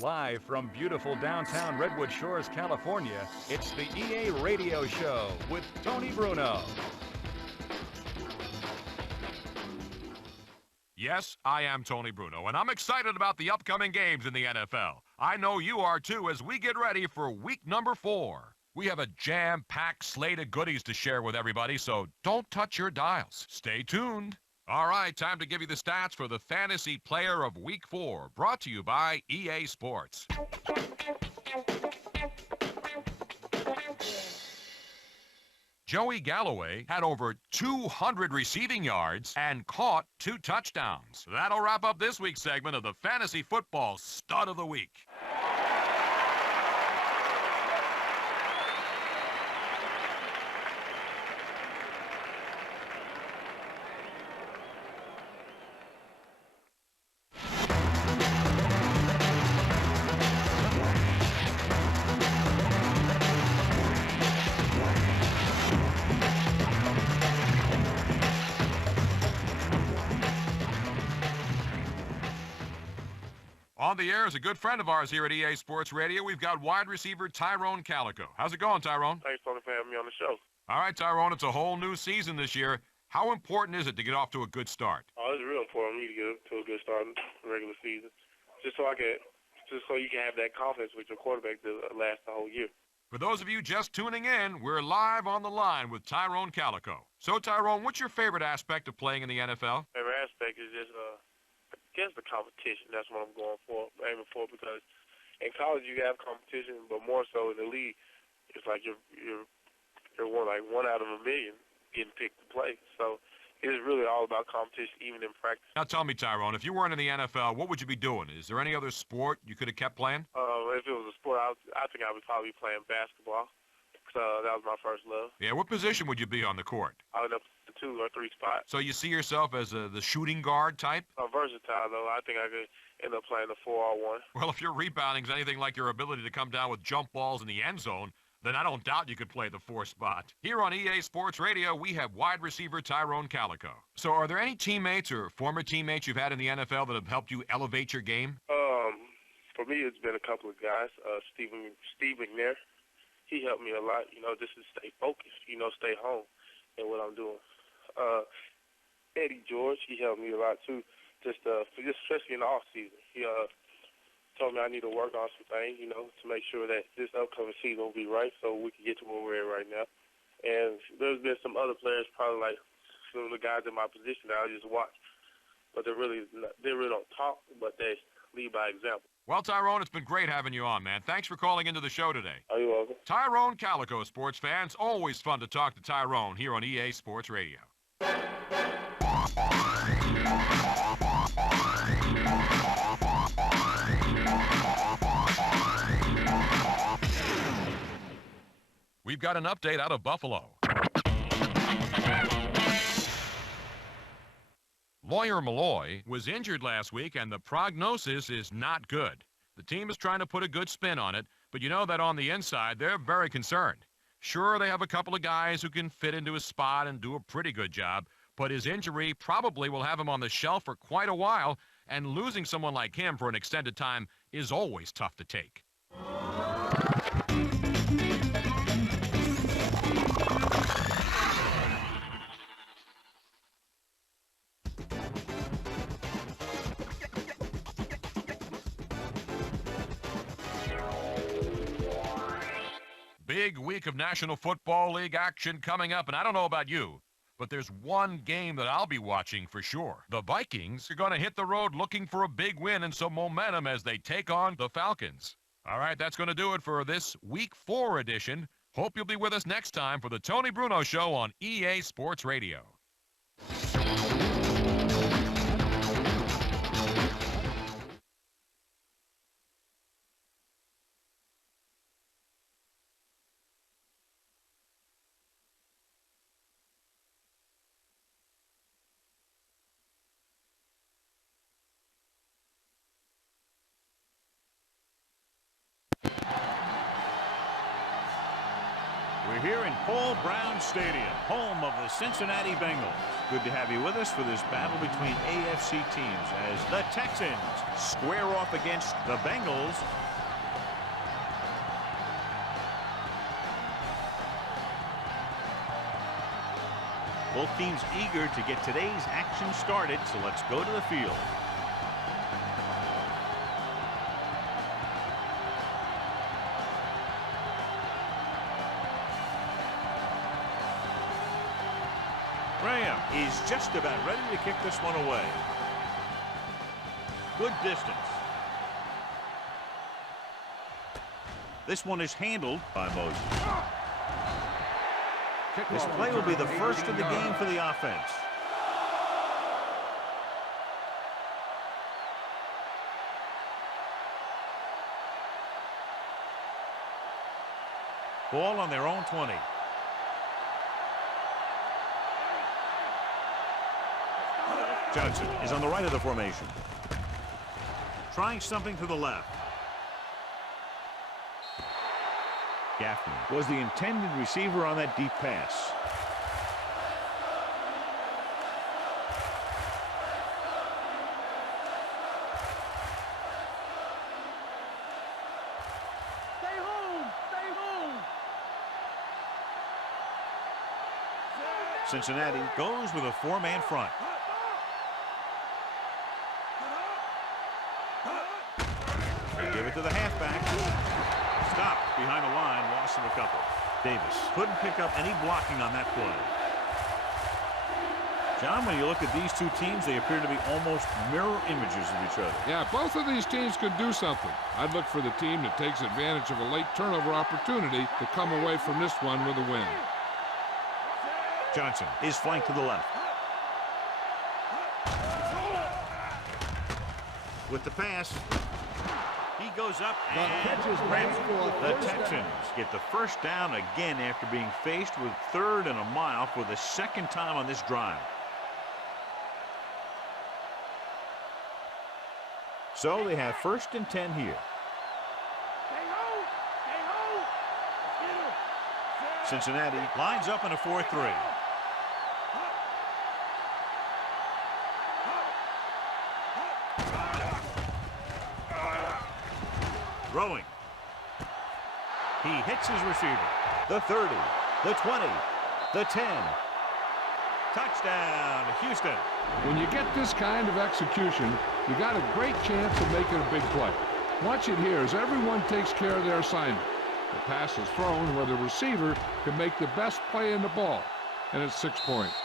Live from beautiful downtown Redwood Shores, California, it's the EA Radio Show with Tony Bruno. Yes, I am Tony Bruno, and I'm excited about the upcoming games in the NFL. I know you are too as we get ready for week number 4. We have a jam-packed slate of goodies to share with everybody, so don't touch your dials. Stay tuned. All right, time to give you the stats for the Fantasy Player of Week 4, brought to you by EA Sports. Joey Galloway had over 200 receiving yards and caught 2 touchdowns. That'll wrap up this week's segment of the Fantasy Football Stud of the Week. On the air is a good friend of ours here at EA Sports Radio. We've got wide receiver Tyrone Calico. How's it going, Tyrone? Thanks, Tony, for having me on the show. All right, Tyrone, it's a whole new season this year. How important is it to get off to a good start? Oh, it's real important for me to get to a good start in the regular season, just so you can have that confidence with your quarterback to last the whole year. For those of you just tuning in, we're live on the line with Tyrone Calico. So, Tyrone, what's your favorite aspect of playing in the NFL? Favorite aspect is just I guess the competition. That's what I'm aiming for, because in college you have competition, but more so in the league, it's like you're one out of a million getting picked to play. So it is really all about competition, even in practice. Now tell me, Tyrone, if you weren't in the NFL, what would you be doing? Is there any other sport you could have kept playing? If it was a sport, I think I would probably be playing basketball. That was my first love. Yeah, what position would you be on the court? I would up to 2 or 3 spots. So you see yourself as the shooting guard type? Versatile, though. I think I could end up playing the 4-on-1. Well, if your rebounding is anything like your ability to come down with jump balls in the end zone, then I don't doubt you could play the 4 spot. Here on EA Sports Radio, we have wide receiver Tyrone Calico. So are there any teammates or former teammates you've had in the NFL that have helped you elevate your game? For me, it's been a couple of guys. Steve McNabb, he helped me a lot, just to stay focused, stay home in what I'm doing. Eddie George, he helped me a lot too, just especially in the off season. He told me I need to work on some things, to make sure that this upcoming season will be right, so we can get to where we're at right now. And there's been some other players, probably like some of the guys in my position that I just watch, but they really don't talk, but they lead by example. Well, Tyrone, it's been great having you on, man. Thanks for calling into the show today. Oh, you're welcome. Tyrone Calico, sports fans. Always fun to talk to Tyrone here on EA Sports Radio. We've got an update out of Buffalo. Lawyer Malloy was injured last week, and the prognosis is not good. The team is trying to put a good spin on it, but you know that on the inside, they're very concerned. Sure, they have a couple of guys who can fit into his spot and do a pretty good job, but his injury probably will have him on the shelf for quite a while, and losing someone like him for an extended time is always tough to take. Big week of National Football League action coming up, and I don't know about you, but there's one game that I'll be watching for sure. The Vikings are going to hit the road looking for a big win and some momentum as they take on the Falcons. All right, that's going to do it for this Week 4 edition. Hope you'll be with us next time for the Tony Bruno Show on EA Sports Radio. We're here in Paul Brown Stadium, home of the Cincinnati Bengals. Good to have you with us for this battle between AFC teams as the Texans square off against the Bengals. Both teams eager to get today's action started, so let's go to the field. Graham is just about ready to kick this one away. Good distance. This one is handled by Moses. This play will be the first of the game for the offense. Ball on their own 20. Johnson is on the right of the formation. Trying something to the left. Gaffney was the intended receiver on that deep pass. Stay home! Stay home! Cincinnati goes with a four-man front. They give it to the halfback. Stopped behind the line, loss of a couple. Davis couldn't pick up any blocking on that play. John, when you look at these two teams, they appear to be almost mirror images of each other. Yeah, both of these teams could do something. I'd look for the team that takes advantage of a late turnover opportunity to come away from this one with a win. Johnson is flanked to the left. With the pass, he goes up and the Texans get the first down again after being faced with 3rd and a mile for the second time on this drive. So they have 1st and 10 here. Cincinnati lines up in a 4-3. Throwing. He hits his receiver. The 30, the 20, the 10. Touchdown, Houston. When you get this kind of execution, you got a great chance of making a big play. Watch it here as everyone takes care of their assignment. The pass is thrown where the receiver can make the best play in the ball, and it's 6 points.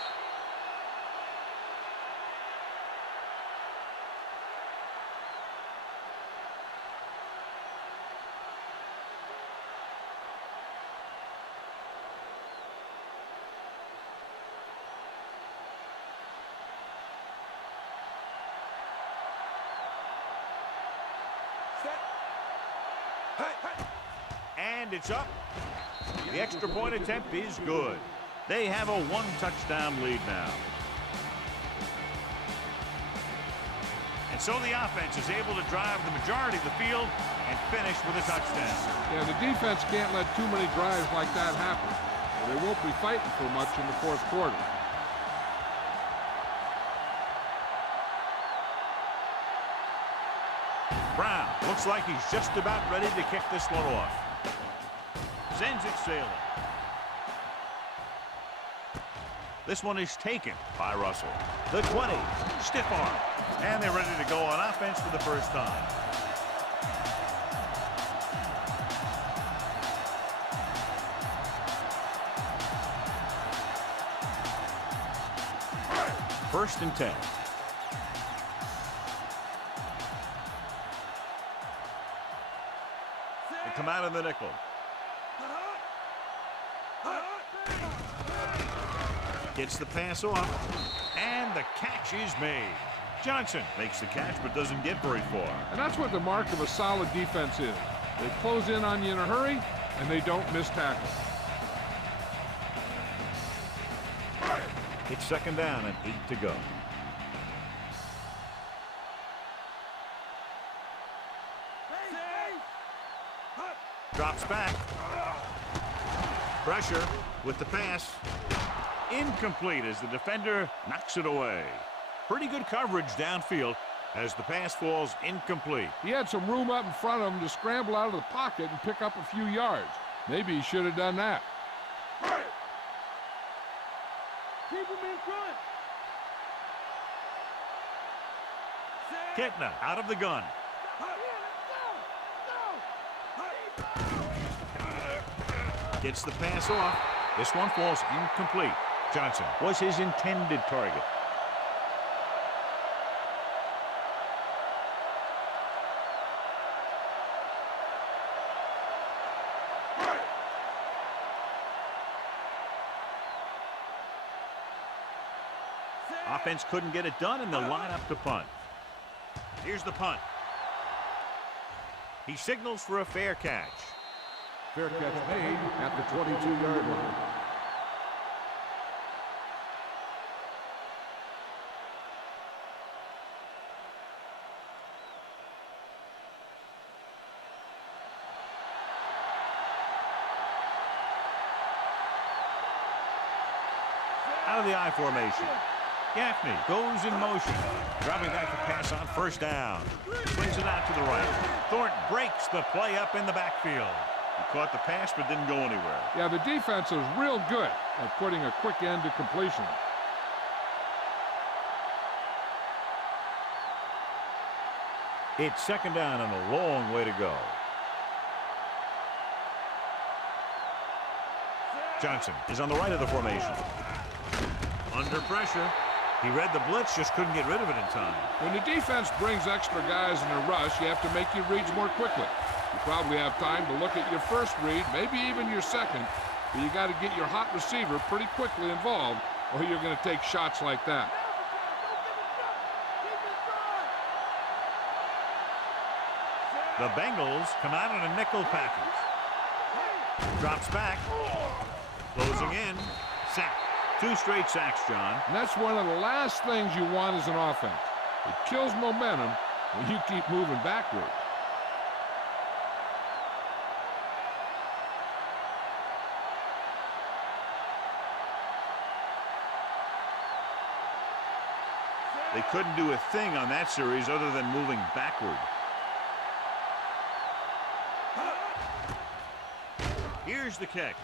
And it's up. The extra point attempt is good. They have a 1-touchdown lead now. And so the offense is able to drive the majority of the field and finish with a touchdown. Yeah, the defense can't let too many drives like that happen, or they won't be fighting for much in the 4th quarter. Brown looks like he's just about ready to kick this one off. Sends it sailing. This one is taken by Russell. The 20, stiff arm. And they're ready to go on offense for the first time. First and 10. They come out in the nickel. Gets the pass off, and the catch is made. Johnson makes the catch but doesn't get very far. And that's what the mark of a solid defense is. They close in on you in a hurry, and they don't miss tackle. It's 2nd down and 8 to go. Drops back. Pressure with the pass. Incomplete as the defender knocks it away. Pretty good coverage downfield as the pass falls incomplete. He had some room up in front of him to scramble out of the pocket and pick up a few yards. Maybe he should have done that. Keep him in front. Ketna out of the gun. Gets the pass off. This one falls incomplete. Johnson was his intended target. Offense couldn't get it done, and they'll line up to punt. Here's the punt. He signals for a fair catch. Fair catch made at the 22-yard line. Out of the I formation. Gaffney goes in motion. Dropping back to pass on first down. Brings it out to the right. Thornton breaks the play up in the backfield. He caught the pass but didn't go anywhere. Yeah, the defense is real good at putting a quick end to completion. It's second down and a long way to go. Johnson is on the right of the formation. Under pressure. He read the blitz, just couldn't get rid of it in time. When the defense brings extra guys in a rush, you have to make your reads more quickly. You probably have time to look at your first read, maybe even your second, but you got to get your hot receiver pretty quickly involved, or you're going to take shots like that. The Bengals come out in a nickel package. Drops back. Closing in. Sack. 2 straight sacks, John. And that's one of the last things you want as an offense. It kills momentum when you keep moving backward. They couldn't do a thing on that series other than moving backward. Here's the kick.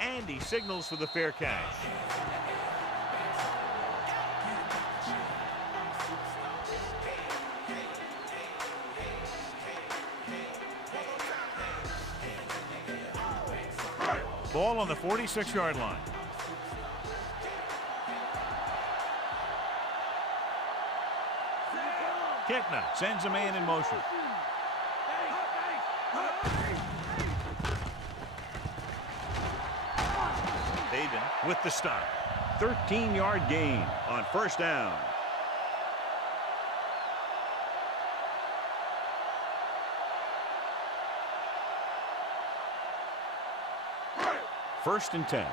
And he signals for the fair catch. Ball on the 46-yard line. Ketna sends a man in motion. With the stop. 13-yard gain on first down. First and 10.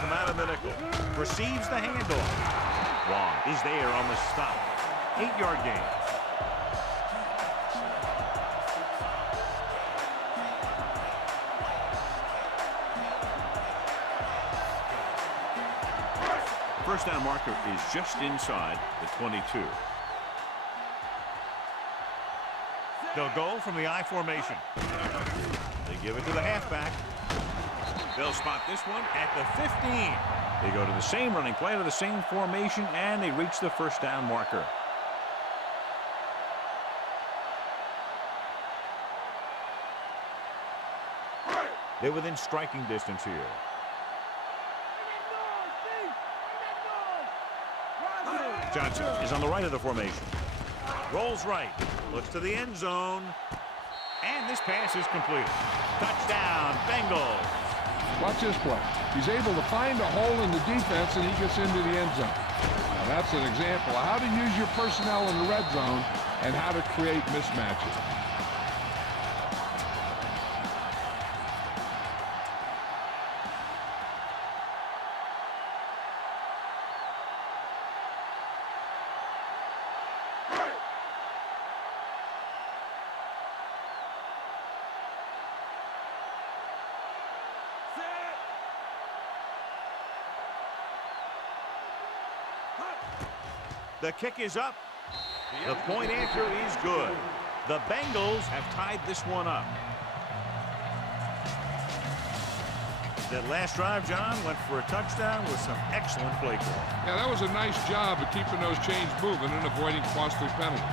Come out of the nickel. Receives the handoff. Long is there on the stop. 8-yard gain. First down marker is just inside the 22. They'll go from the I formation. They give it to the halfback. They'll spot this one at the 15. They go to the same running play to the same formation, and they reach the first down marker. They're within striking distance here. Johnson is on the right of the formation. Rolls right. Looks to the end zone. And this pass is completed. Touchdown, Bengals. Watch this play. He's able to find a hole in the defense, and he gets into the end zone. Now, that's an example of how to use your personnel in the red zone and how to create mismatches. The kick is up. The point after is good. The Bengals have tied this one up. That last drive, John, went for a touchdown with some excellent play call. Yeah, that was a nice job of keeping those chains moving and avoiding costly penalties.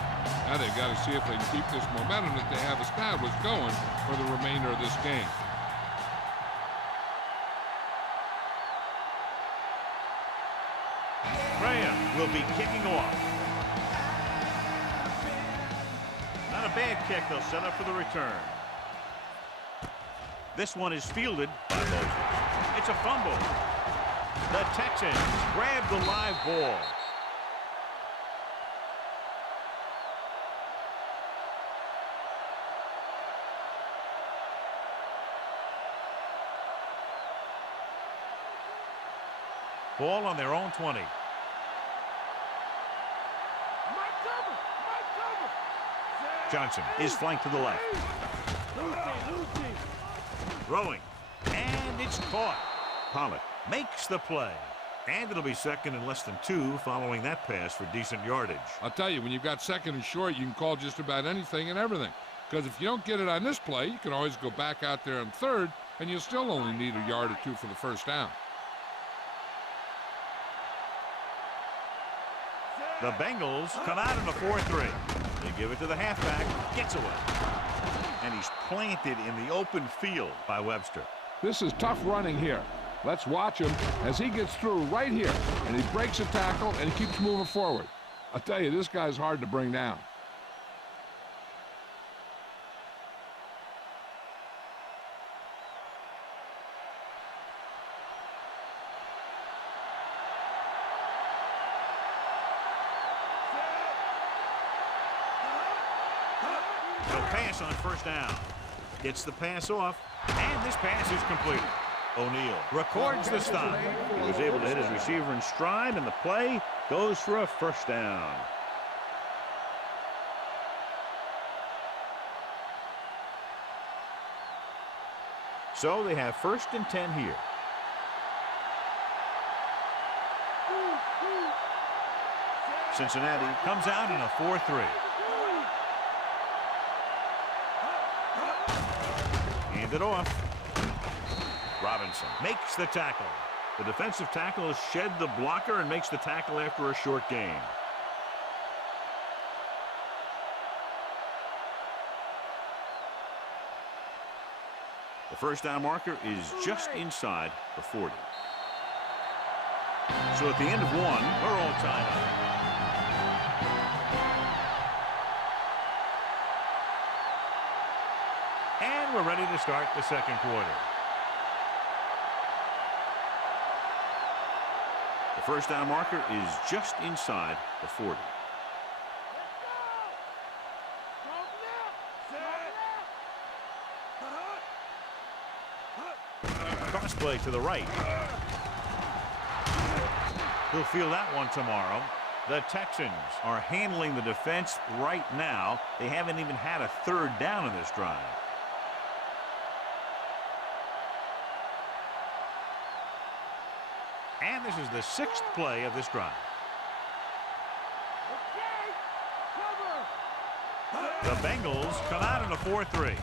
Now they've got to see if they can keep this momentum that they have established going for the remainder of this game. Graham will be kicking off. Not a bad kick. They'll set up for the return. This one is fielded by Moses. It's a fumble. The Texans grab the live ball. Ball on their own 20. Johnson is flanked to the left. Throwing, and it's caught. Pollock makes the play, and it'll be second and less than 2 following that pass for decent yardage. I'll tell you, when you've got second and short, you can call just about anything and everything. Because if you don't get it on this play, you can always go back out there on third, and you'll still only need a yard or 2 for the first down. The Bengals come out in a 4-3. They give it to the halfback, gets away. And he's planted in the open field by Webster. This is tough running here. Let's watch him as he gets through right here, and he breaks a tackle, and he keeps moving forward. I'll tell you, this guy's hard to bring down. Pass on first down. Gets the pass off, and this pass is completed. O'Neal records the stop. He was able to hit his receiver in stride, and the play goes for a first down. So they have 1st and 10 here. Cincinnati comes out in a 4-3. Hand it off. Robinson makes the tackle. The defensive tackle has shed the blocker and makes the tackle after a short gain. The first down marker is just inside the 40. So at the end of 1, we're all tied up. And we're ready to start the second quarter. The first down marker is just inside the 40. Cross play to the right. He'll field that one tomorrow. The Texans are handling the defense right now. They haven't even had a third down in this drive. And this is the 6th play of this drive. The Bengals come out in a 4-3.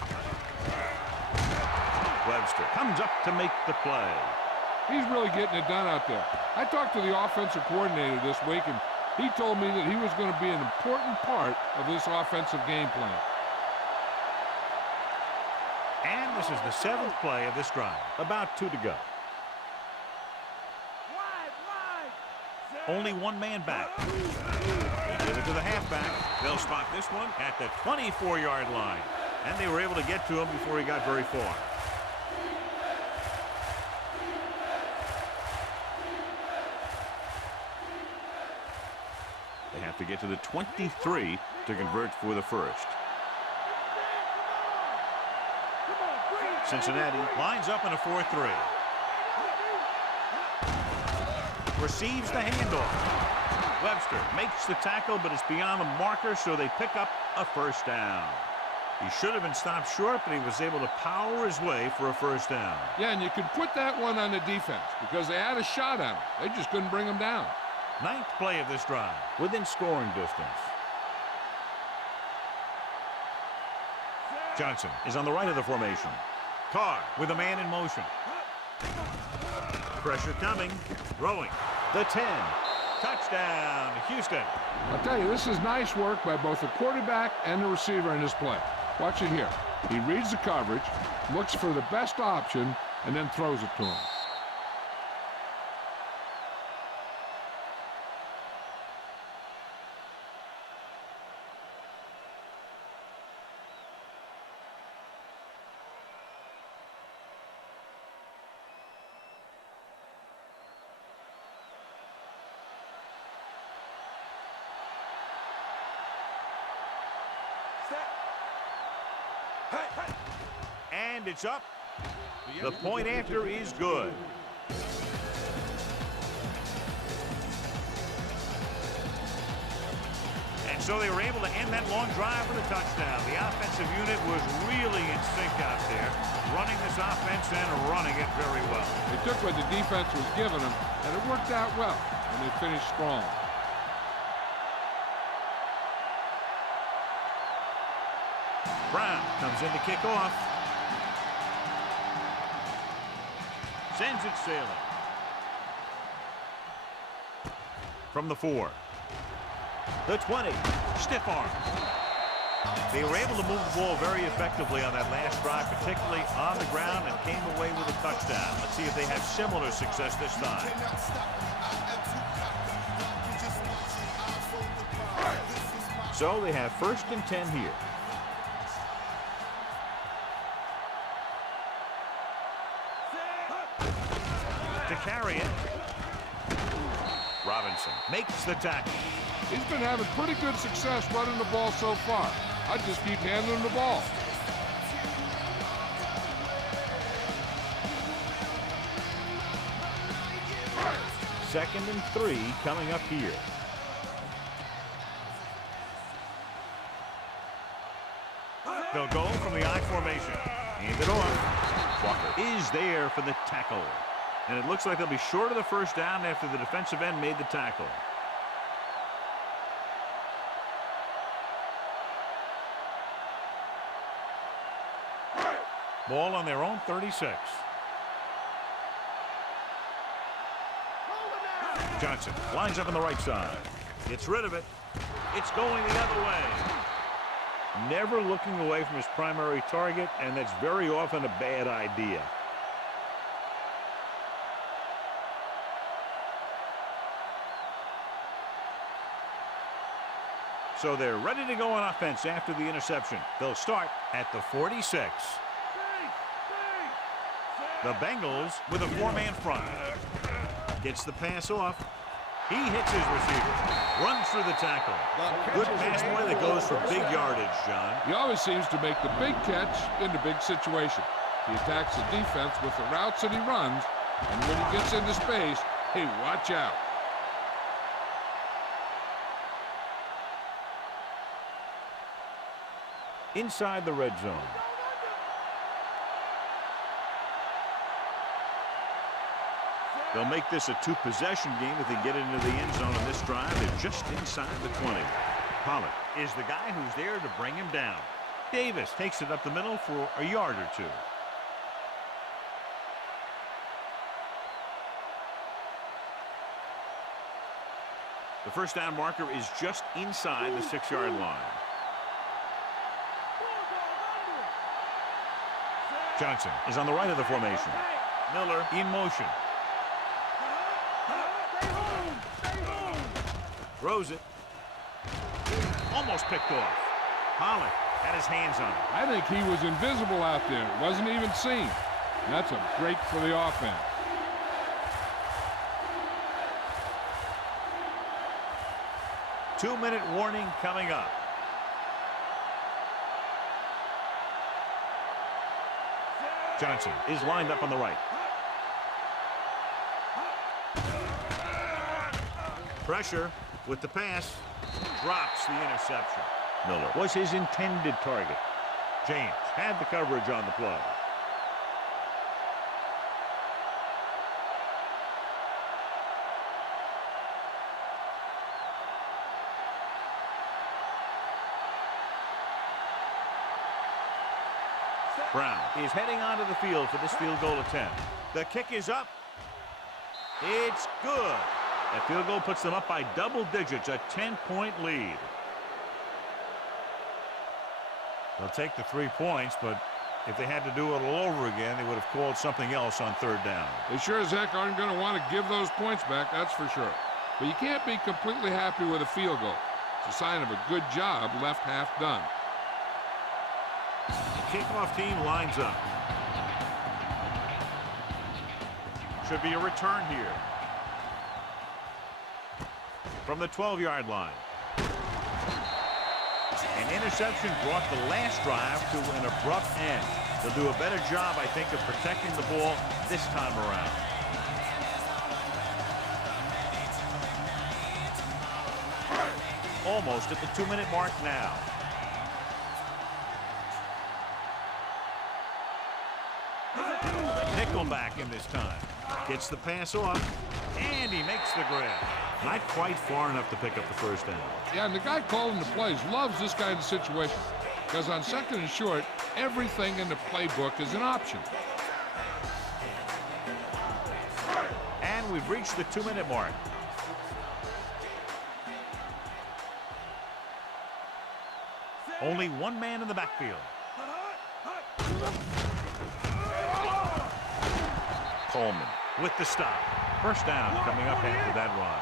Webster comes up to make the play. He's really getting it done out there. I talked to the offensive coordinator this week, and he told me that he was going to be an important part of this offensive game plan. And this is the 7th play of this drive. About 2 to go. Only one man back. They give it to the halfback. They'll spot this one at the 24-yard line. And they were able to get to him before he got very far. They have to get to the 23 to convert for the first. Cincinnati lines up in a 4-3. Receives the handoff. Webster makes the tackle, but it's beyond the marker, so they pick up a first down. He should have been stopped short, but he was able to power his way for a first down. Yeah, and you could put that one on the defense because they had a shot at him. They just couldn't bring him down. Ninth play of this drive, within scoring distance. Johnson is on the right of the formation. Carr with a man in motion. Pressure coming. Throwing. The 10. Touchdown, Houston. I'll tell you, this is nice work by both the quarterback and the receiver in this play. Watch it here. He reads the coverage, looks for the best option, and then throws it to him. And it's up. The point after is good. And so they were able to end that long drive with a touchdown. The offensive unit was really in sync out there, running this offense and running it very well. They took what the defense was giving them, and it worked out well, and they finished strong. Brown comes in to kick off. Sends it sailing. From the 4. The 20. Stiff arm. They were able to move the ball very effectively on that last drive, particularly on the ground, and came away with a touchdown. Let's see if they have similar success this time. So they have 1st and 10 here. To carry it. Robinson makes the tackle. He's been having pretty good success running the ball so far. I just keep handing him the ball. Second and 3 coming up here. They'll go from the I formation. Hand it off. Walker is there for the tackle. And it looks like they'll be short of the 1st down after the defensive end made the tackle. Ball on their own 36. Johnson lines up on the right side. Gets rid of it. It's going the other way. Never looking away from his primary target, and that's very often a bad idea. So they're ready to go on offense after the interception. They'll start at the 46. The Bengals with a 4-man front. Gets the pass off. He hits his receiver. Runs through the tackle. Good pass play that goes for big yardage, John. He always seems to make the big catch in the big situation. He attacks the defense with the routes that he runs, and when he gets into space, hey, watch out. Inside the red zone. They'll make this a 2-possession game if they get into the end zone on this drive. They're just inside the 20. Pollard is the guy who's there to bring him down. Davis takes it up the middle for a yard or 2. The 1st down marker is just inside the 6-yard line. Johnson is on the right of the formation. Miller in motion. Throws it. Almost picked off. Pollard had his hands on it. I think he was invisible out there. Wasn't even seen. And that's a break for the offense. Two-minute warning coming up. Johnson is lined up on the right. Pressure with the pass. Drops the interception. Miller was his intended target. James had the coverage on the play. Brown is heading onto the field for this field goal attempt. The kick is up. It's good. That field goal puts them up by double digits, a 10-point lead. They'll take the 3 points, but if they had to do it all over again, they would have called something else on third down. They sure as heck aren't going to want to give those points back, that's for sure. But you can't be completely happy with a field goal. It's a sign of a good job left half done. The kickoff team lines up. Should be a return here. From the 12-yard line. An interception brought the last drive to an abrupt end. They'll do a better job, I think, of protecting the ball this time around. Almost at the 2-minute mark now. Nickelback in this time. Gets the pass off, and he makes the grab. Not quite far enough to pick up the first down. Yeah, and the guy calling the plays loves this kind of situation because on 2nd and short, everything in the playbook is an option. And we've reached the 2-minute mark. Only one man in the backfield. Coleman with the stop. First down coming up after that run.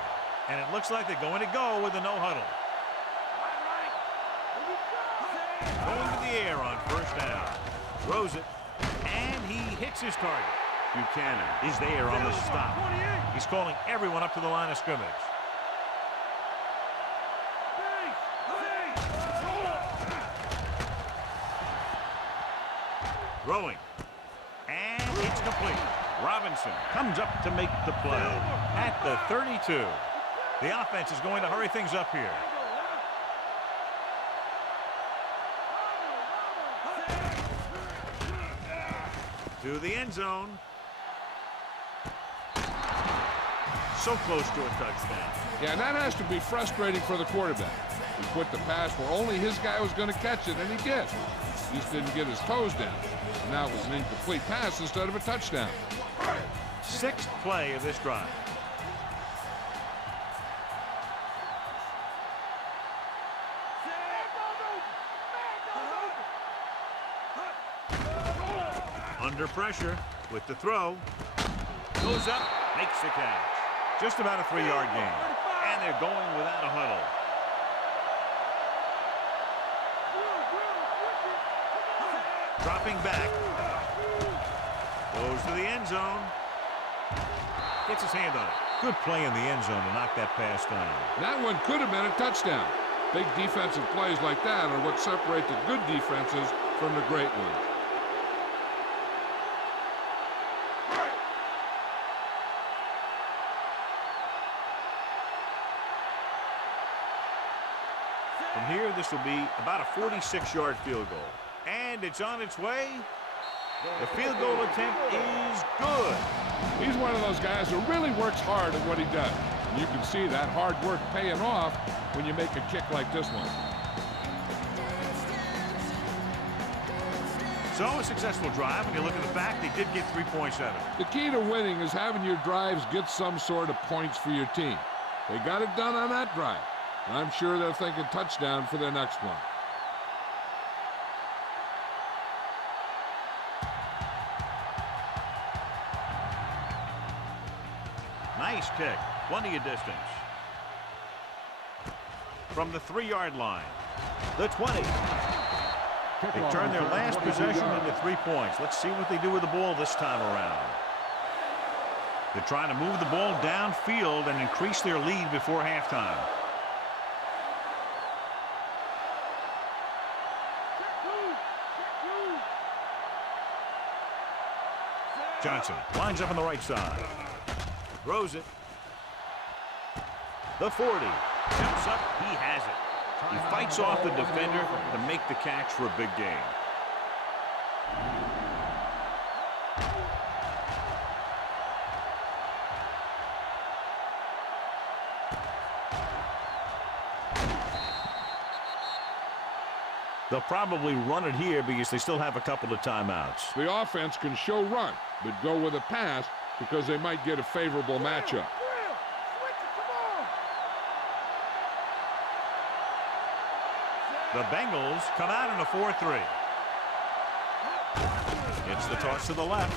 And it looks like they're going to go with a no huddle. Going to the air on first down. Throws it. And he hits his target. Buchanan is there on the stop. He's calling everyone up to the line of scrimmage. Throwing. And it's complete. Robinson comes up to make the play at the 32. The offense is going to hurry things up here. To the end zone. So close to a touchdown. Yeah, and that has to be frustrating for the quarterback. He put the pass where only his guy was going to catch it, and he did. He just didn't get his toes down. And now it was an incomplete pass instead of a touchdown. 6th play of this drive. Under pressure with the throw. Goes up, makes the catch. Just about a 3-yard gain. And they're going without a huddle. Dropping back. Goes to the end zone. Gets his hand on it. Good play in the end zone to knock that pass down. That one could have been a touchdown. Big defensive plays like that are what separate the good defenses from the great ones. From here, this will be about a 46-yard field goal. And it's on its way. The field goal attempt is good. He's one of those guys who really works hard at what he does. And you can see that hard work paying off when you make a kick like this one. So a successful drive. When you look at the fact, they did get 3 points out of it. The key to winning is having your drives get some sort of points for your team. They got it done on that drive. And I'm sure they're thinking touchdown for their next one. Nice kick. Plenty of distance. From the 3-yard line. The 20. They turned their last possession into 3 points. Let's see what they do with the ball this time around. They're trying to move the ball downfield and increase their lead before halftime. Johnson lines up on the right side. Throws it. The 40. Jumps up. He has it. He fights off the defender to make the catch for a big gain. They'll probably run it here because they still have a couple of timeouts. The offense can show run, but go with a pass because they might get a favorable matchup. The Bengals come out in a 4-3. It's the toss to the left.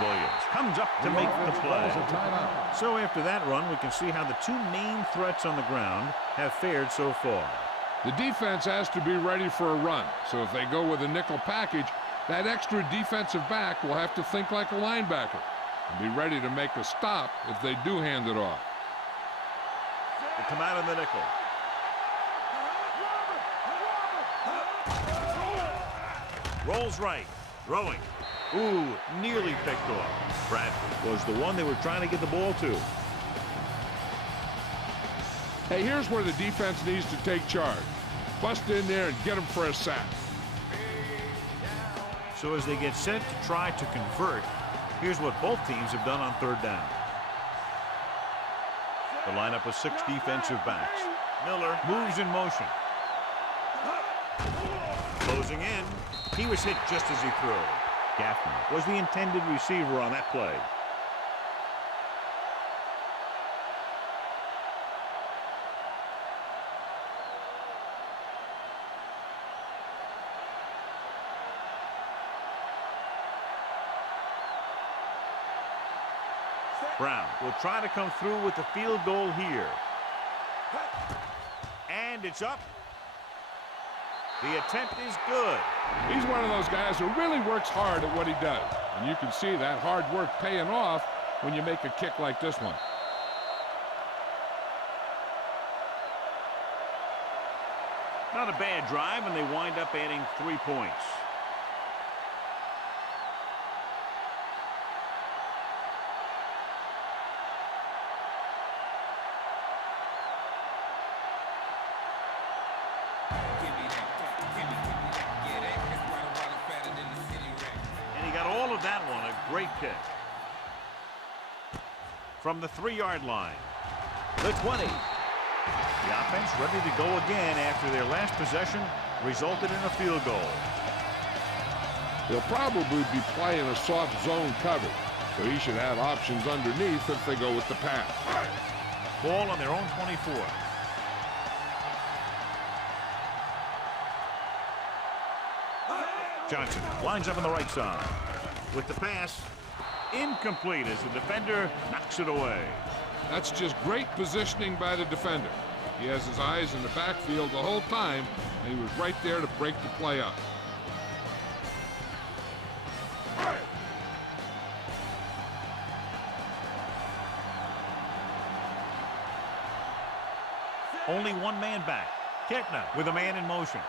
Williams comes up to make the play. So after that run, we can see how the two main threats on the ground have fared so far. The defense has to be ready for a run, so if they go with a nickel package, that extra defensive back will have to think like a linebacker and be ready to make a stop if they do hand it off. They come out in the nickel. Rolls right, throwing. Ooh, nearly picked off. Bradford was the one they were trying to get the ball to. Hey, here's where the defense needs to take charge. Bust in there and get them for a sack. So as they get set to try to convert, here's what both teams have done on third down. The lineup of 6 defensive backs. Miller moves in motion. Closing in. He was hit just as he threw. Gaffney was the intended receiver on that play. Brown will try to come through with the field goal here. And it's up. The attempt is good. He's one of those guys who really works hard at what he does. And you can see that hard work paying off when you make a kick like this one. Not a bad drive, and they wind up adding 3 points. That one, a great kick. From the 3-yard line. The 20. The offense ready to go again after their last possession resulted in a field goal. They'll probably be playing a soft zone coverage, so he should have options underneath if they go with the pass. Ball on their own 24. Johnson lines up on the right side. With the pass, incomplete as the defender knocks it away. That's just great positioning by the defender. He has his eyes in the backfield the whole time, and he was right there to break the play up. Only one man back. Ketna with a man in motion.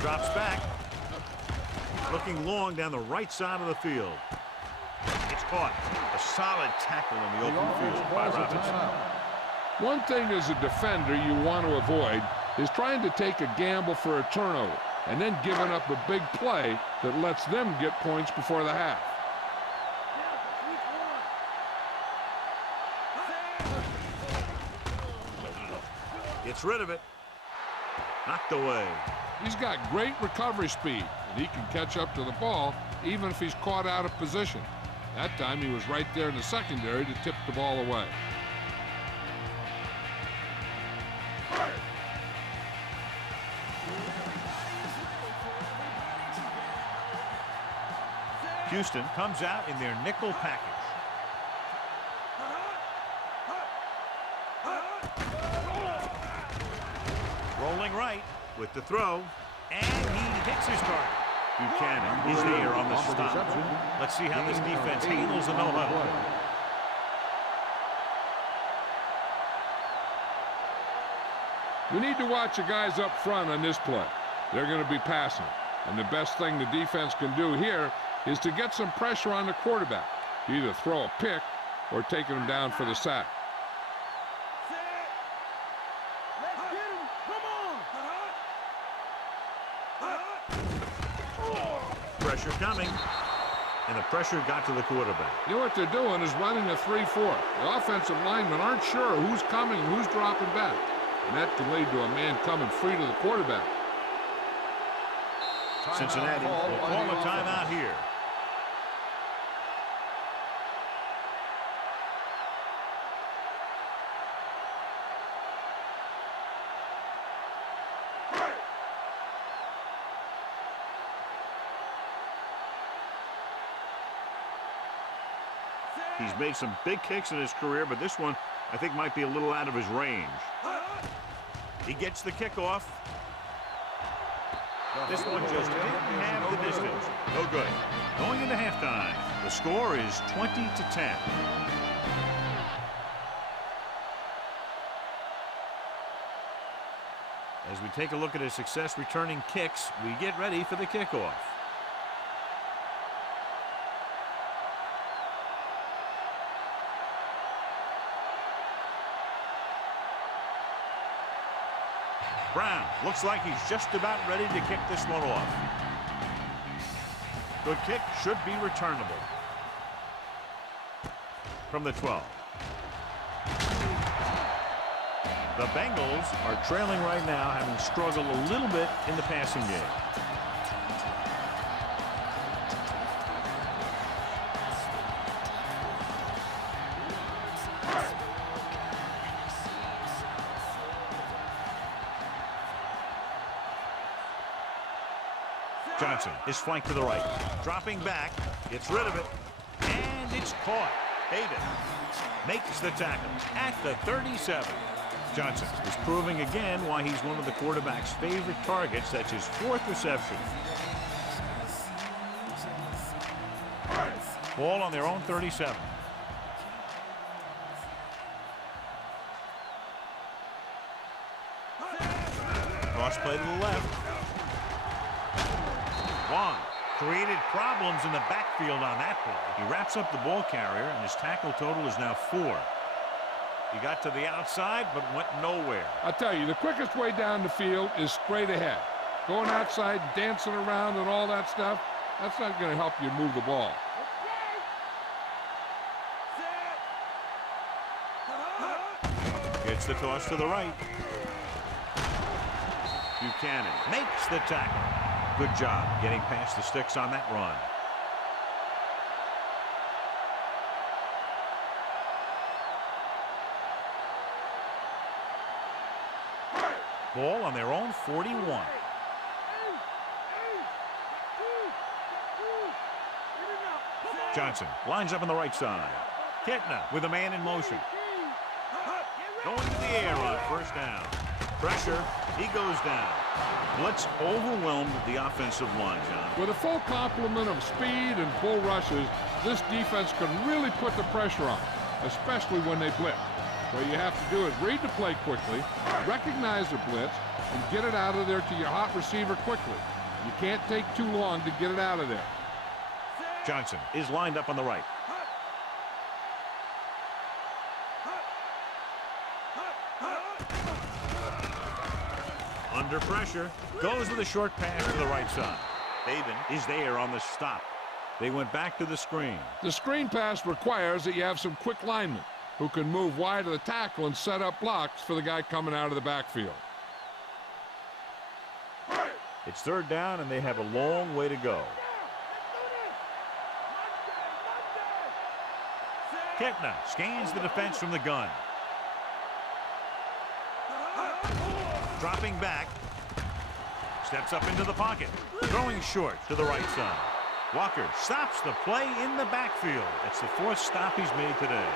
Drops back. Looking long down the right side of the field. It's caught. A solid tackle in the open field by Robinson. One thing as a defender you want to avoid is trying to take a gamble for a turnover and then giving up a big play that lets them get points before the half. Gets rid of it. Knocked away. He's got great recovery speed, and he can catch up to the ball even if he's caught out of position. That time he was right there in the secondary to tip the ball away. Houston comes out in their nickel package. Rolling right with the throw, and he hits his target. Buchanan is there on the stop. Let's see how this defense handles a no-huddle. We need to watch the guys up front on this play. They're going to be passing. And the best thing the defense can do here is to get some pressure on the quarterback. Either throw a pick or taking him down for the sack. Pressure coming, and the pressure got to the quarterback. You know what they're doing is running a 3-4. The offensive linemen aren't sure who's coming and who's dropping back. and that can lead to a man coming free to the quarterback. Cincinnati will call a timeout here. He's made some big kicks in his career, but this one, I think, might be a little out of his range. He gets the kickoff. This one just didn't have the distance. No good. Going into halftime, the score is 20-10. As we take a look at his success returning kicks, we get ready for the kickoff. Brown looks like he's just about ready to kick this one off. The kick should be returnable. From the 12. The Bengals are trailing right now, having struggled a little bit in the passing game. Johnson is flanked to the right. Dropping back, gets rid of it, and it's caught. Hayden makes the tackle at the 37. Johnson is proving again why he's one of the quarterback's favorite targets. That's his 4th reception. Ball on their own 37. Cross play to the left. One created problems in the backfield on that play. He wraps up the ball carrier, and his tackle total is now 4. He got to the outside, but went nowhere. I tell you, the quickest way down the field is straight ahead. Going outside, dancing around and all that stuff, that's not going to help you move the ball. Gets the toss to the right. Buchanan makes the tackle. Good job getting past the sticks on that run. Ball on their own 41. Johnson lines up on the right side. Kitna with a man in motion. Going to the air on first down. Pressure. He goes down. Blitz overwhelmed the offensive line, John. With a full complement of speed and bull rushes, this defense can really put the pressure on, especially when they blitz. What you have to do is read the play quickly, recognize the blitz, and get it out of there to your hot receiver quickly. You can't take too long to get it out of there. Johnson is lined up on the right. Under pressure, goes with a short pass to the right side. Hayden is there on the stop. They went back to the screen. The screen pass requires that you have some quick linemen who can move wide of the tackle and set up blocks for the guy coming out of the backfield. It's third down, and they have a long way to go. Kitna scans the defense from the gun. Dropping back. Steps up into the pocket. Throwing short to the right side. Walker stops the play in the backfield. It's the 4th stop he's made today.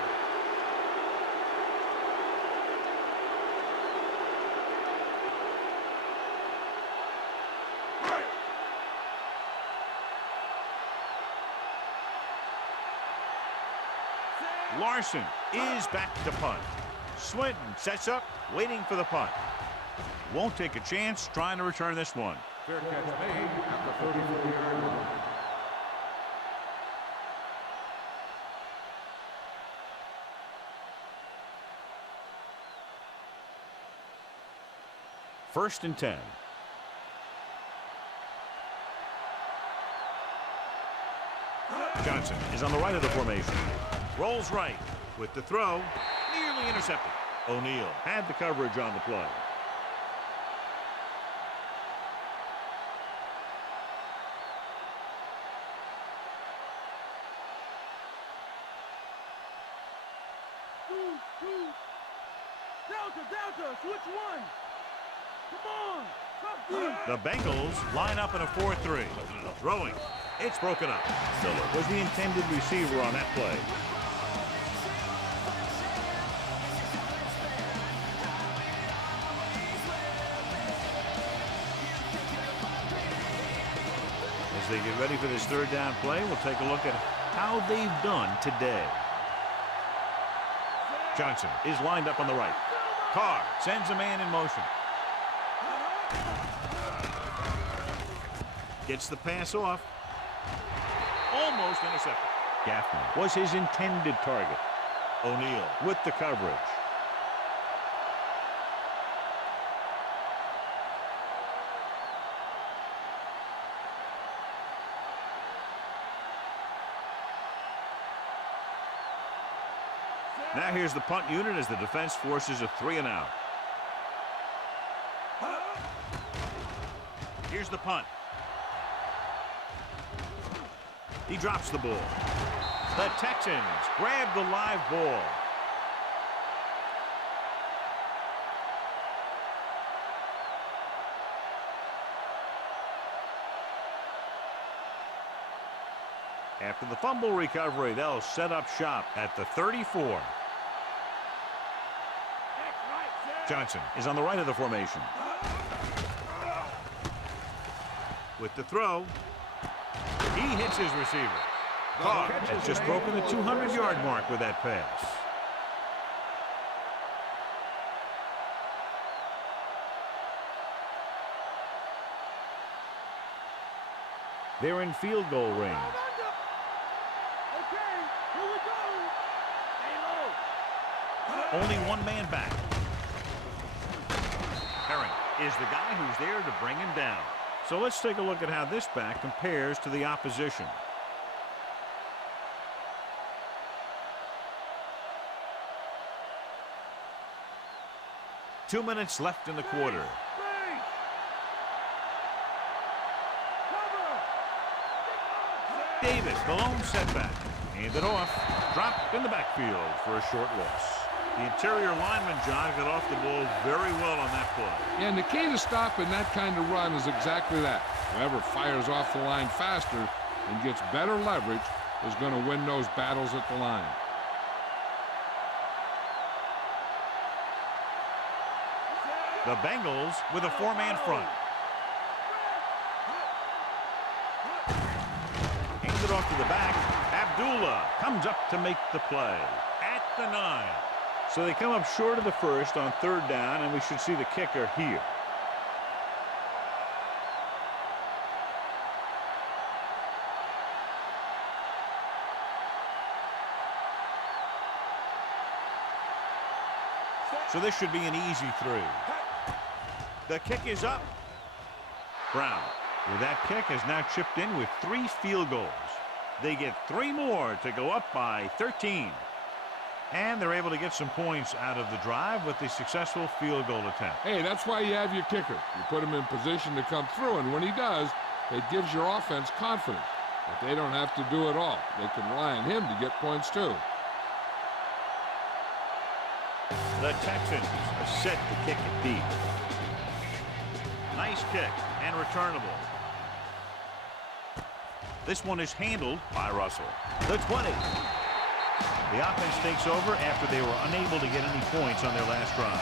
Larson is back to punt. Swinton sets up, waiting for the punt. Won't take a chance trying to return this one. Fair catch made at the 34-yard line. First and 10. Johnson is on the right of the formation. Rolls right with the throw. Nearly intercepted. O'Neal had the coverage on the play. Two. Delta, switch one. Come on. The Bengals line up in a 4-3. Throwing. It's broken up. Miller was the intended receiver on that play. As they get ready for this third down play, we'll take a look at how they've done today. Johnson is lined up on the right. Carr sends a man in motion. Gets the pass off. Almost intercepted. Gaffney was his intended target. O'Neal with the coverage. Now here's the punt unit as the defense forces a 3-and-out. Here's the punt. He drops the ball. The Texans grab the live ball. After the fumble recovery, they'll set up shop at the 34. Johnson is on the right of the formation. With the throw, he hits his receiver. Carr has just broken the 200-yard mark with that pass. They're in field goal range. Okay, here we go. Only one man back. Herring is the guy who's there to bring him down. So let's take a look at how this back compares to the opposition. Two minutes left in the quarter. Davis, the lone setback. Handed off. Dropped in the backfield for a short loss. The interior lineman, John, got off the ball very well on that play. And the key to stopping that kind of run is exactly that. Whoever fires off the line faster and gets better leverage is going to win those battles at the line. The Bengals with a four-man front. Hands it off to the back. Abdullah comes up to make the play at the 9. So they come up short of the first on third down, and we should see the kicker here. So this should be an easy 3. The kick is up. Brown, with that kick, has now chipped in with 3 field goals. They get 3 more to go up by 13. And they're able to get some points out of the drive with the successful field goal attempt. Hey, that's why you have your kicker. You put him in position to come through, and when he does, it gives your offense confidence. But they don't have to do it all. They can rely on him to get points too. The Texans are set to kick it deep. Nice kick and returnable. This one is handled by Russell. The 20. The offense takes over after they were unable to get any points on their last drive.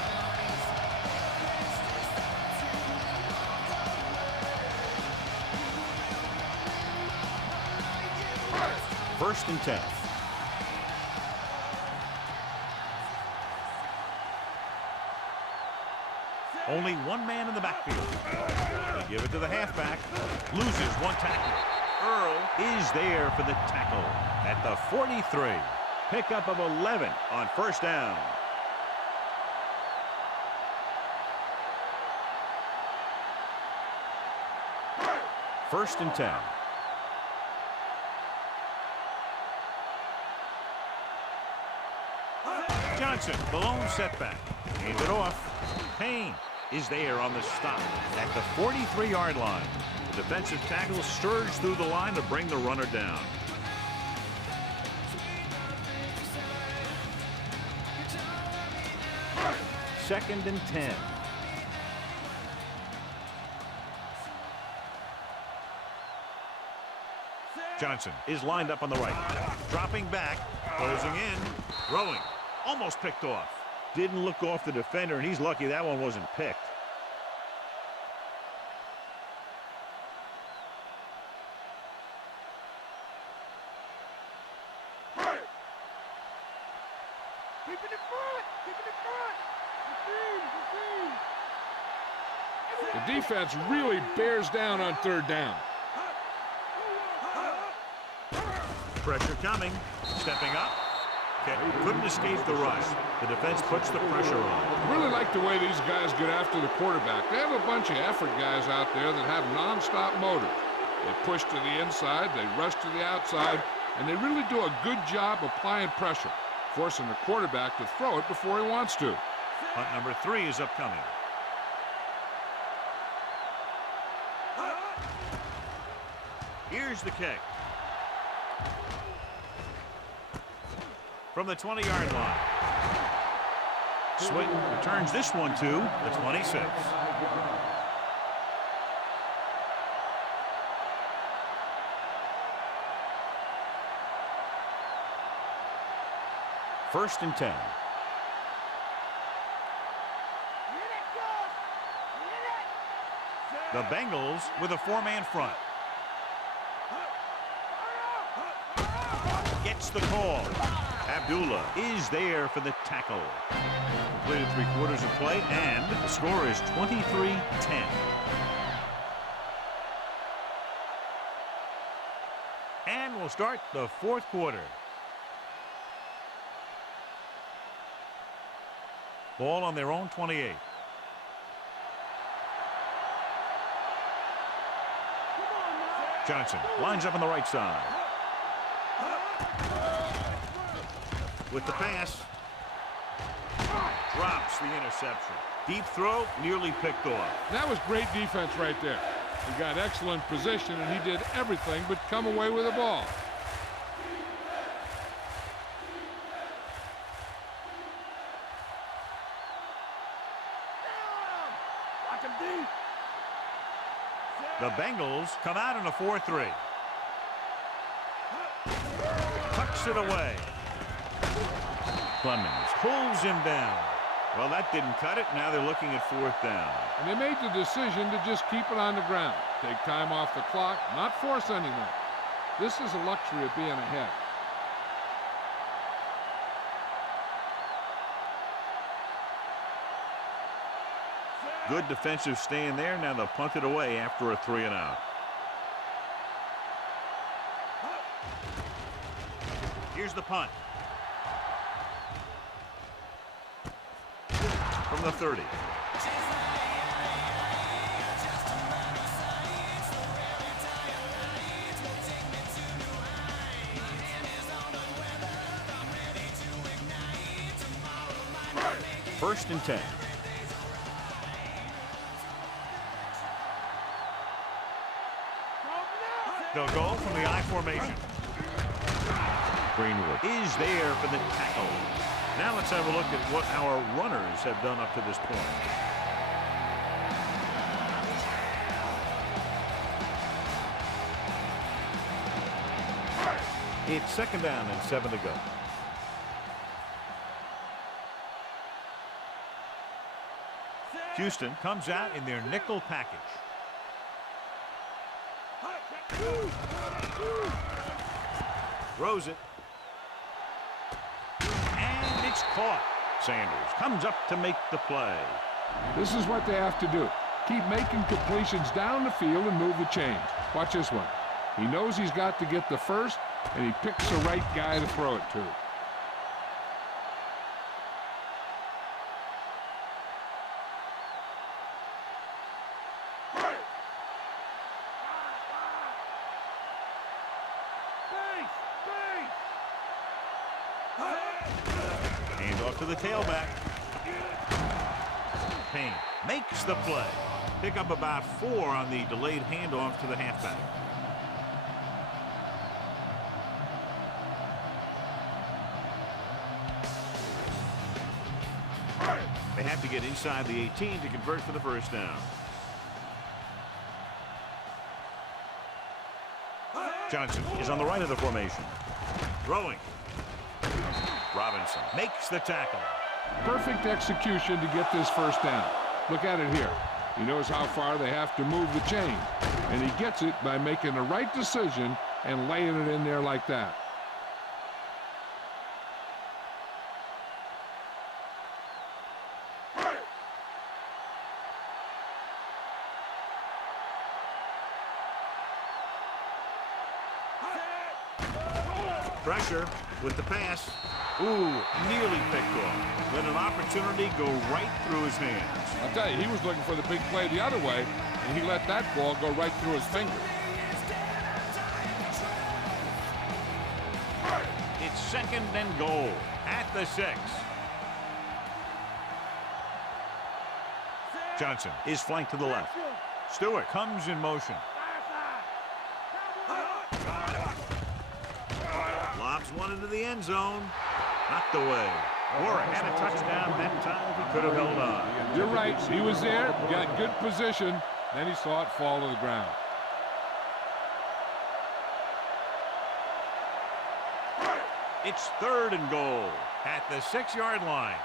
First and 10. Only one man in the backfield. They give it to the halfback. Loses one tackle. Earl is there for the tackle at the 43. Pickup of 11 on first down. First and 10. Johnson, the lone setback. Hands it off. Payne is there on the stop at the 43-yard line. The defensive tackle surged through the line to bring the runner down. 2nd and 10. Johnson is lined up on the right. Dropping back, closing in, throwing. Almost picked off. Didn't look off the defender, and he's lucky that one wasn't picked. The defense really bears down on 3rd down. Pressure coming. Stepping up. Couldn't escape the rush. The defense puts the pressure on. Really like the way these guys get after the quarterback. They have a bunch of effort guys out there that have nonstop motor. They push to the inside, they rush to the outside, and they really do a good job applying pressure, forcing the quarterback to throw it before he wants to. Punt number 3 is upcoming. Here's the kick. From the 20-yard line. Swinton returns this one to the 26. First and 10. The Bengals with a 4-man front. Gets the call. Abdullah is there for the tackle. Completed 3/4 of play, and the score is 23-10. And we'll start the 4th quarter. Ball on their own 28. Johnson lines up on the right side. With the pass. Drops the interception. Deep throw, nearly picked off. That was great defense right there. He got excellent position, and he did everything but come away with the ball. The Bengals come out in a 4-3. Tucks it away. Clemens pulls him down. Well, that didn't cut it. Now they're looking at 4th down. And they made the decision to just keep it on the ground. Take time off the clock, not force anything. This is a luxury of being ahead. Good defensive stand there. Now they'll punt it away after a 3-and-out. Here's the punt. From the 30. First and 10. They'll go from the I formation. Greenwood is there for the tackle. Now let's have a look at what our runners have done up to this point. It's 2nd down and 7 to go. Houston comes out in their nickel package. Throws it. And it's caught. Sanders comes up to make the play. This is what they have to do. Keep making completions down the field and move the chains. Watch this one. He knows he's got to get the first, and he picks the right guy to throw it to. Hand off to the tailback. Payne makes the play. Pick up about 4 on the delayed handoff to the halfback. They have to get inside the 18 to convert for the first down. Johnson is on the right of the formation. Throwing. Robinson makes the tackle. Perfect execution to get this first down. Look at it here. He knows how far they have to move the chain, and he gets it by making the right decision and laying it in there like that. Pressure with the pass. Ooh, nearly picked off. Let an opportunity go right through his hands. I'll tell you, he was looking for the big play the other way, and he let that ball go right through his fingers. It's second and goal at the 6. Johnson is flanked to the left. Stewart comes in motion. Lobs one into the end zone. Knocked away. Warren had a touchdown that time. He could have held on. You're right. He was there, got good position. Then he saw it fall to the ground. It's third and goal at the 6-yard line.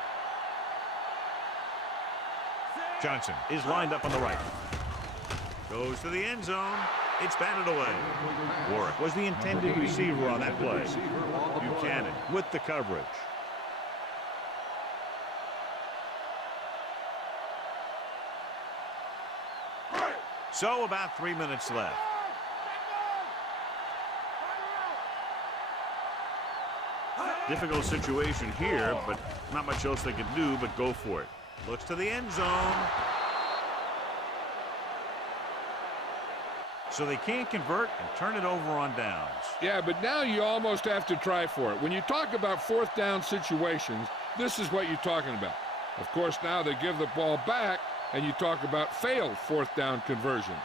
Johnson is lined up on the right. Goes to the end zone. It's batted away. Warwick was the intended receiver on that play. Buchanan with the coverage. So about 3 minutes left. Difficult situation here, but not much else they can do but go for it. Looks to the end zone. So they can't convert and turn it over on downs. Yeah, but now you almost have to try for it. When you talk about fourth down situations, this is what you're talking about. Of course, now they give the ball back, and you talk about failed fourth down conversions.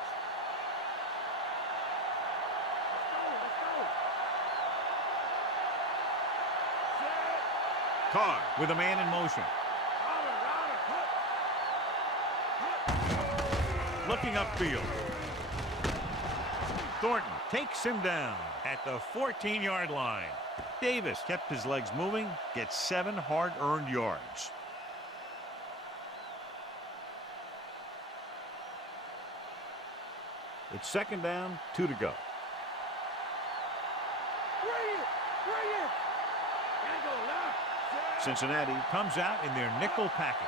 Carr with a man in motion. Looking upfield. Thornton takes him down at the 14-yard line. Davis kept his legs moving, gets 7 hard-earned yards. It's second down, 2 to go. Cincinnati comes out in their nickel package.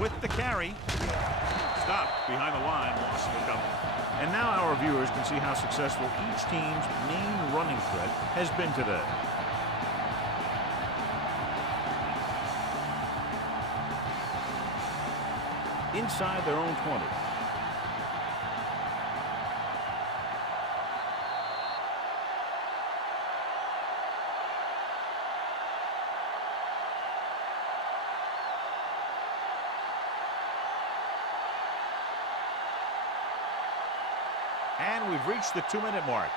With the carry. Stopped behind the line, loss of a couple. And now our viewers can see how successful each team's main running threat has been today. Inside their own 20. And we've reached the 2-minute mark.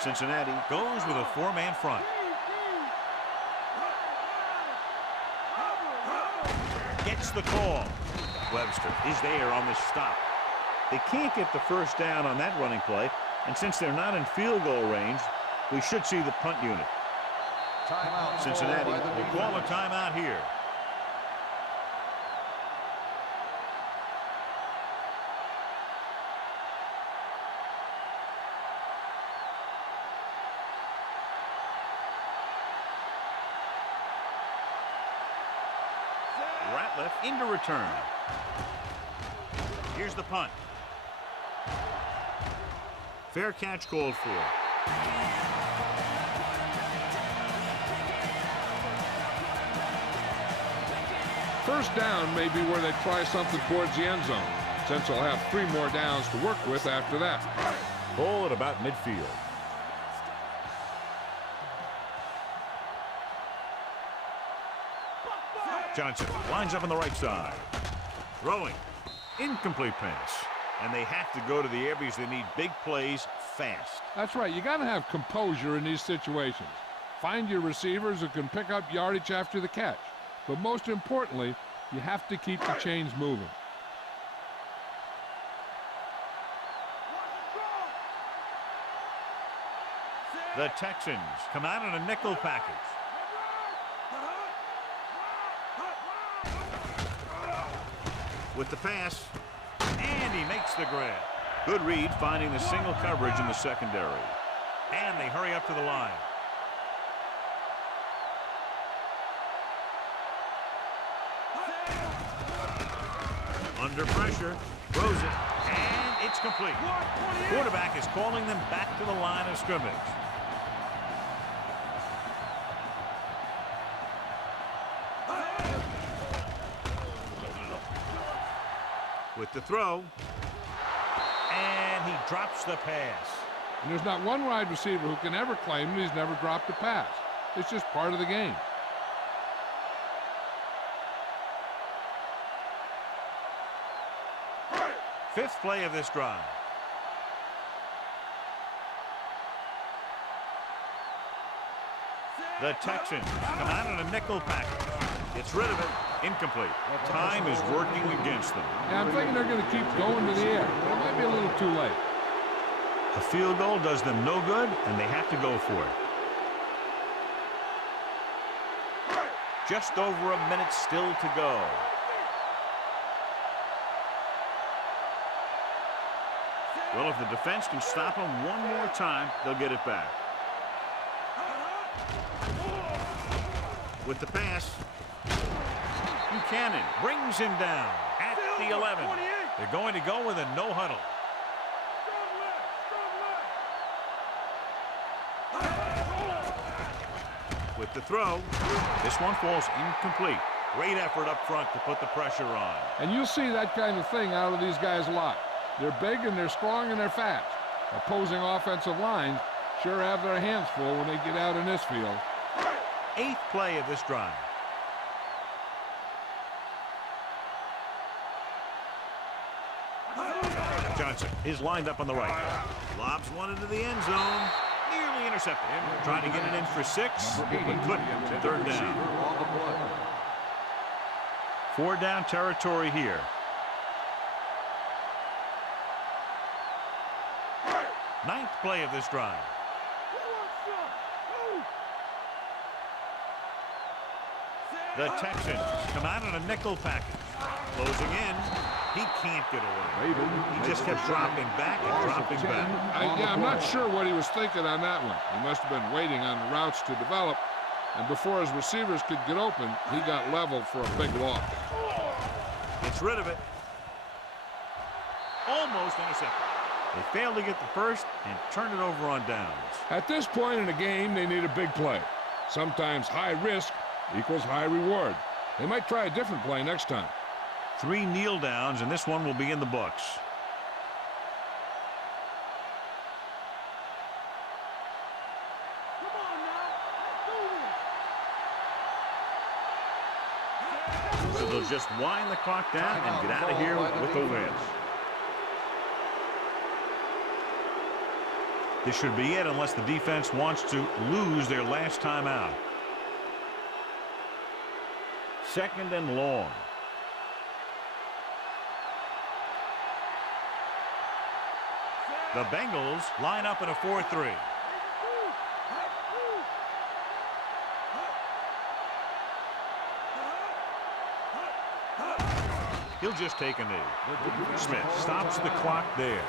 Cincinnati goes with a 4-man front. Gets the call. Webster is there on the stop. They can't get the first down on that running play, and since they're not in field goal range, we should see the punt unit. Timeout. Cincinnati will call a timeout here. Ratliff into return. Here's the punt. Fair catch called for. First down may be where they try something towards the end zone, since they'll have 3 more downs to work with after that. Ball at about midfield. Johnson lines up on the right side. Throwing. Incomplete pass. And they have to go to the air because they need big plays fast. That's right. You got to have composure in these situations. Find your receivers who can pick up yardage after the catch. But most importantly, you have to keep the chains moving. The Texans come out in a nickel package. With the pass, and he makes the grab. Good read, finding the single coverage in the secondary. And they hurry up to the line. Under pressure, throws it, and it's complete. Quarterback is calling them back to the line of scrimmage. With the throw, and he drops the pass. And there's not one wide receiver who can ever claim that he's never dropped a pass. It's just part of the game. Fifth play of this drive. The Texans come out in a nickel package. Gets rid of it. Incomplete. Time is working against them. Yeah, I'm thinking they're going to keep going to the air, but it might be a little too late. A field goal does them no good, and they have to go for it. Just over a minute still to go. Well, if the defense can stop them one more time, they'll get it back. With the pass, Buchanan brings him down at the 11. They're going to go with a no huddle. With the throw, this one falls incomplete. Great effort up front to put the pressure on. And you'll see that kind of thing out of these guys a lot. They're big and they're strong and they're fast. Opposing offensive lines sure have their hands full when they get out in this field. Eighth play of this drive. Johnson is lined up on the right. Lobs one into the end zone. Nearly intercepted. Trying to get it in for 6, but couldn't. Third down. 4 down territory here. Ninth play of this drive. The Texans come out in a nickel package. Closing in. He can't get away. He just kept dropping back and dropping back. I'm not sure what he was thinking on that one. He must have been waiting on the routes to develop. And before his receivers could get open, he got leveled for a big loss. Gets rid of it. Almost intercepted. They failed to get the first and turn it over on downs. At this point in the game, they need a big play. Sometimes high risk equals high reward. They might try a different play next time. 3 kneel downs, and this one will be in the books. So they'll just wind the clock down and get out of here with a win. This should be it unless the defense wants to lose their last time out. 2nd and long. The Bengals line up in a 4-3. He'll just take a knee. Smith stops the clock there.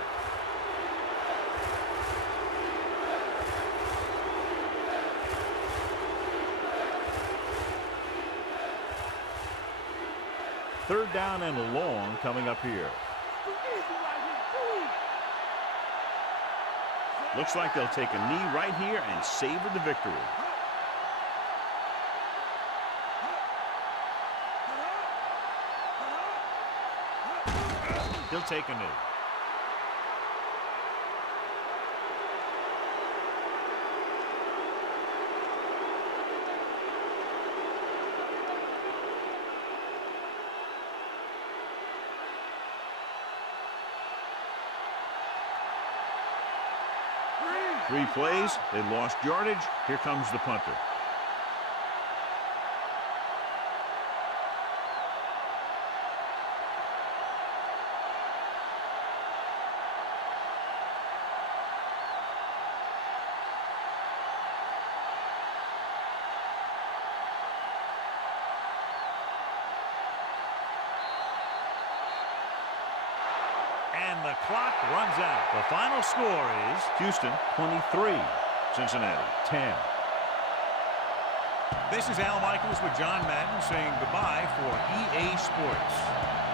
Third down and long coming up here. Looks like they'll take a knee right here and savor the victory. He'll take a knee. 3 plays, they lost yardage. Here comes the punter. And the clock runs out. The final score is Houston 23, Cincinnati 10. This is Al Michaels with John Madden saying goodbye for EA Sports.